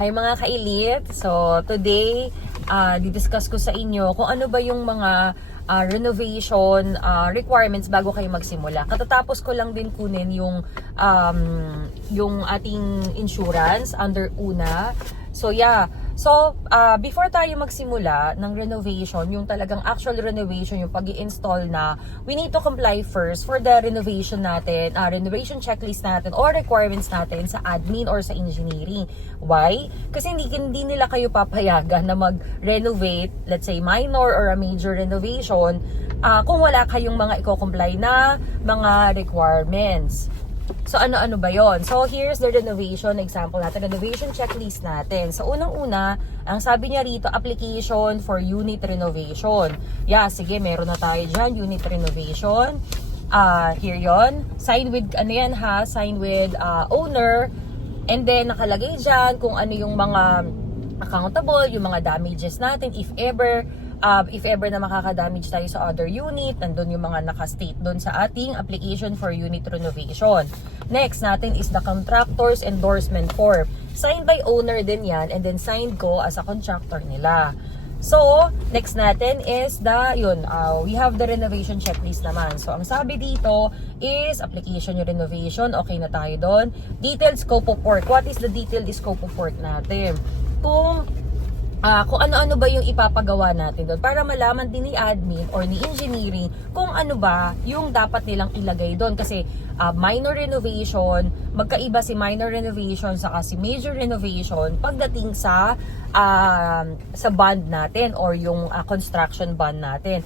Hi mga kailit! So today, didiscuss ko sa inyo kung ano ba yung mga renovation requirements bago kayo magsimula. Katatapos ko lang din kunin yung ating insurance under Una. So yeah, so before tayo magsimula ng renovation, yung talagang actual renovation, yung pag-i-install na, we need to comply first for the renovation natin, renovation checklist natin or requirements natin sa admin or sa engineering. Why? Kasi hindi nila kayo papayagan na mag-renovate, let's say minor or a major renovation, kung wala kayong mga i-comply na mga requirements. So, ano-ano ba yon? So, here's the renovation example natin, renovation checklist natin. So, unang-una, ang sabi niya rito, application for unit renovation. Yeah, sige, meron na tayo dyan, unit renovation. Here yon. Sign with, ano yan ha? Sign with owner. And then, nakalagay dyan kung ano yung mga accountable, yung mga damages natin, if ever na makaka-damage tayo sa other unit, nandun yung mga naka-state doon sa ating application for unit renovation. Next natin is the contractor's endorsement form. Signed by owner din yan, and then signed ko as a contractor nila. So, next natin is we have the renovation checklist naman. So, ang sabi dito is application yung renovation, okay na tayo doon. Detailed scope of work. What is the detailed scope of work natin? Kung ano-ano ba yung ipapagawa natin doon para malaman din ni admin or ni engineering kung ano ba yung dapat nilang ilagay doon. Kasi minor renovation, magkaiba si minor renovation saka si major renovation pagdating sa bond natin or yung construction bond natin.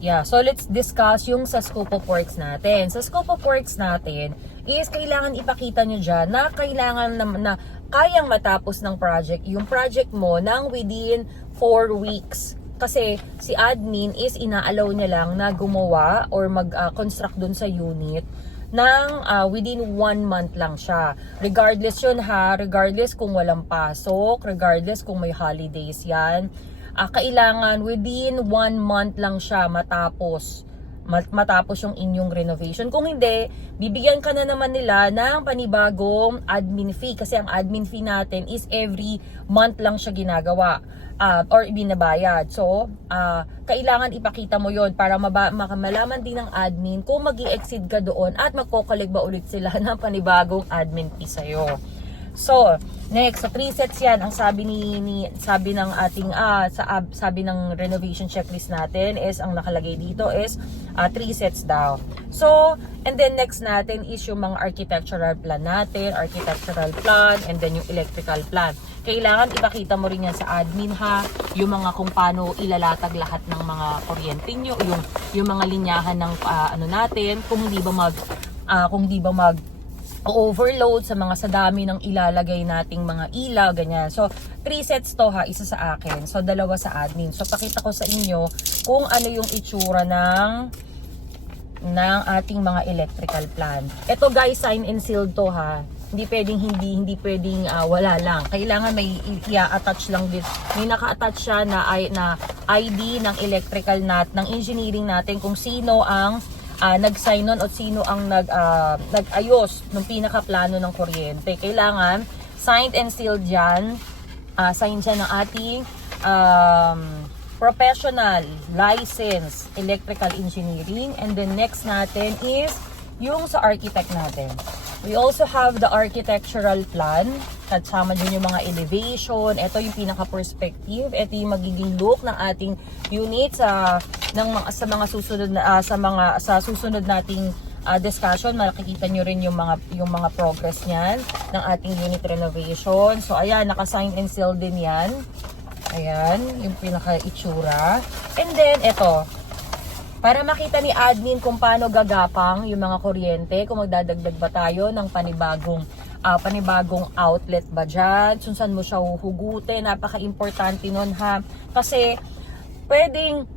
Yeah, so let's discuss yung sa scope of works natin. Sa scope of works natin is kailangan ipakita nyo dyan na kailangan na kayang matapos ng project, yung project mo ng within 4 weeks. Kasi si admin is inaalaw niya lang na gumawa or mag-construct dun sa unit ng within 1 month lang siya. Regardless yun ha, regardless kung walang pasok, regardless kung may holidays yan. Kailangan within 1 month lang siya matapos yung inyong renovation. Kung hindi, bibigyan ka na naman nila ng panibagong admin fee kasi ang admin fee natin is every month lang siya ginagawa or binabayad. So, kailangan ipakita mo yon para malaman din ng admin kung mag-i-exceed ka doon at magko-collect ba ulit sila ng panibagong admin fee sa'yo. So, next, so 3 sets yan. Ang sabi sabi ng ating sabi ng renovation checklist natin is ang nakalagay dito is 3 sets daw. So, and then next natin is yung mga architectural plan natin, and then yung electrical plan. Kailangan ipakita mo rin yan sa admin ha, yung mga kung paano ilalatag lahat ng mga kuryente nyo, yung mga linyahan ng natin, kung hindi ba mag overload sa dami ng ilalagay nating mga ilaw, ganyan. So, 3 sets to ha, isa sa akin. So, 2 sa admin. So, pakita ko sa inyo kung ano yung itsura ng ating mga electrical plan. Ito guys, sign and sealed to ha. Hindi pwedeng wala lang. Kailangan may i-attach lang din. May naka-attach siya na ID ng electrical ng engineering natin kung sino ang nag-sign on o sino ang nag-ayos ng pinaka-plano ng kuryente. Kailangan signed and sealed dyan. Sign siya ng ating professional license electrical engineering. And then next natin is yung sa architect natin. We also have the architectural plan. Kasama din yung mga elevation. Ito yung pinaka-perspective. Ito yung magiging look ng ating unit sa susunod nating discussion. Makikita nyo rin yung mga progress niyan ng ating unit renovation. So ayan, naka-sign and seal din yan. Ayan, yung pinaka-itsura. And then ito, para makita ni admin kung paano gagapang yung mga kuryente, kung magdadagdag ba tayo ng panibagong outlet ba dyan, kung saan mo siya huhugutin, napaka-importante nun ha. Kasi pwedeng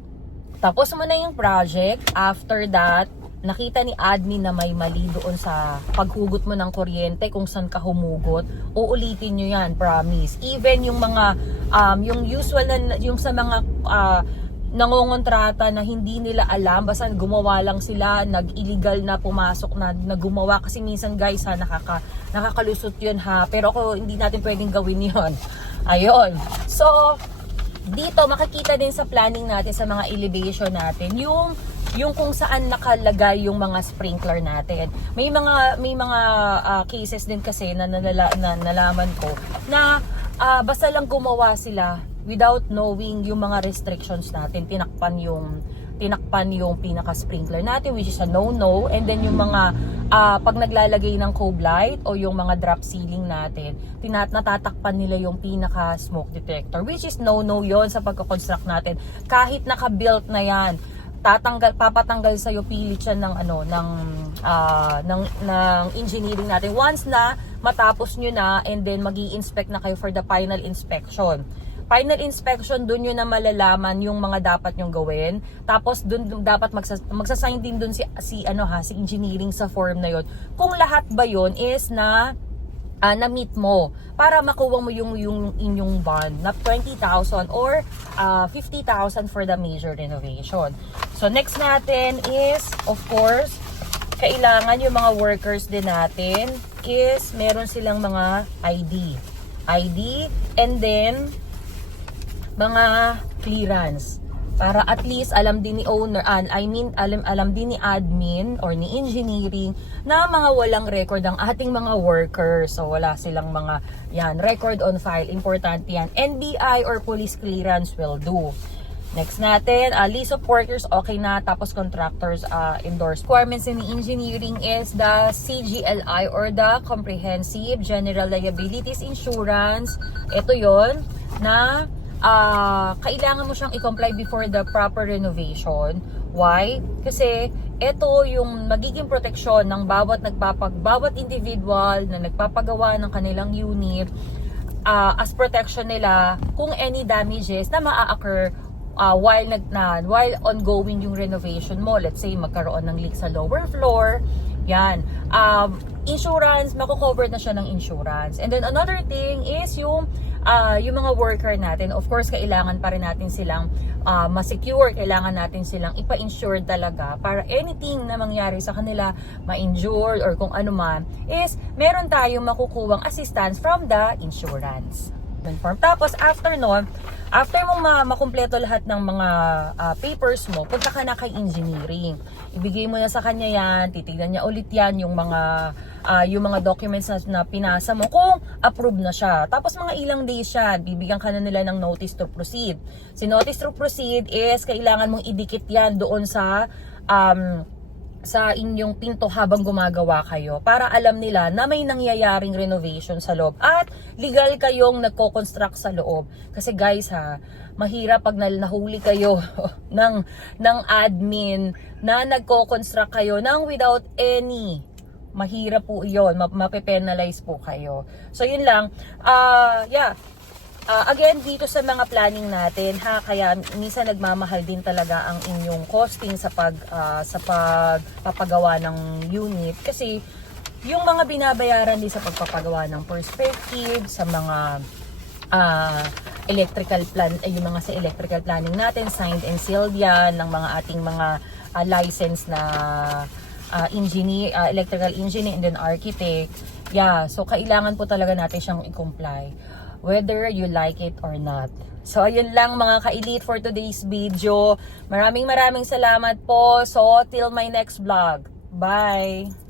tapos mo na yung project, after that, nakita ni admin na may mali doon sa paghugot mo ng kuryente kung saan ka humugot, uulitin nyo yan, promise. Even yung mga, yung usual na, yung sa mga nangongontrata na hindi nila alam, basta gumawa lang sila, nag-illegal na pumasok na gumawa, kasi minsan guys ha, nakakalusot yun ha, pero ako hindi natin pwedeng gawin yun. Ayun, so dito makikita din sa planning natin, sa mga elevation natin, yung kung saan nakalagay yung mga sprinkler natin. May mga cases din kasi na nalaman ko na basta lang gumawa sila without knowing yung mga restrictions natin, tinakpan yung pinaka-sprinkler natin, which is a no-no. And then yung mga pag naglalagay ng cove light o yung mga drop ceiling natin, natatakpan nila yung pinaka-smoke detector, which is no-no yon sa pagko-construct natin. Kahit naka-built na yan, papatanggal sa iyo pilit siya ng engineering natin once na matapos nyo na, and then magi-inspect na kayo for the final inspection. Final inspection, dun yun na malalaman yung mga dapat nyong gawin. Tapos dun dapat magsasign din dun si engineering sa form na yun, kung lahat ba yun is na-meet mo, para makuha mo yung inyong bond na 20,000 or 50,000 for the major renovation. So next natin is, of course, kailangan yung mga workers din natin is meron silang mga ID, and then mga clearance, para at least alam din ni owner, alam din ni admin or ni engineering na mga walang record ang ating mga workers. So wala silang mga record on file, important yan. NBI or police clearance will do. Next natin, list of workers, okay na. Tapos contractors endorse. Requirements in engineering is the CGLI or the Comprehensive General Liabilities Insurance. Ito yon na kailangan mo siyang i-comply before the proper renovation. Why? Kasi ito yung magiging proteksyon ng bawat individual na nagpapagawa ng kanilang unit, as protection nila kung any damages na maa-occur while ongoing yung renovation mo. Let's say magkaroon ng leak sa lower floor, yan. Insurance, mako-cover na siya ng insurance. And then another thing is yung mga worker natin. Of course, kailangan pa rin natin silang ma-secure, kailangan natin silang ipa-insure talaga para anything na mangyari sa kanila, ma-injured or kung ano man, is meron tayong makukuhang assistance from the insurance. Tapos after nun, after mong makumpleto lahat ng mga papers mo, punta ka na kay engineering. Ibigay mo na sa kanya yan, titignan niya ulit yan yung mga documents na pinasa mo kung approved na siya. Tapos mga ilang days siya, bibigyan ka na nila ng notice to proceed. Si notice to proceed is kailangan mong idikit yan doon sa inyong pinto habang gumagawa kayo, para alam nila na may nangyayaring renovation sa loob at legal kayong nagko-construct sa loob. Kasi guys mahirap pag nahuli kayo ng admin na nagko-construct kayo ng without any. Mahirap po yun, mape-penalize po kayo. So yun lang, again, dito sa mga planning natin kaya minsan nagmamahal din talaga ang inyong costing sa pagpapagawa ng unit, kasi yung mga binabayaran din sa pagpapagawa ng perspective, sa mga electrical plan, yung mga sa electrical planning natin, signed and sealed yan ng mga ating mga license na engineer, electrical engineer and then architect. So kailangan po talaga natin siyang i-comply, whether you like it or not. So, ayun lang mga ka-elite for today's video. Maraming salamat po. So, till my next vlog. Bye!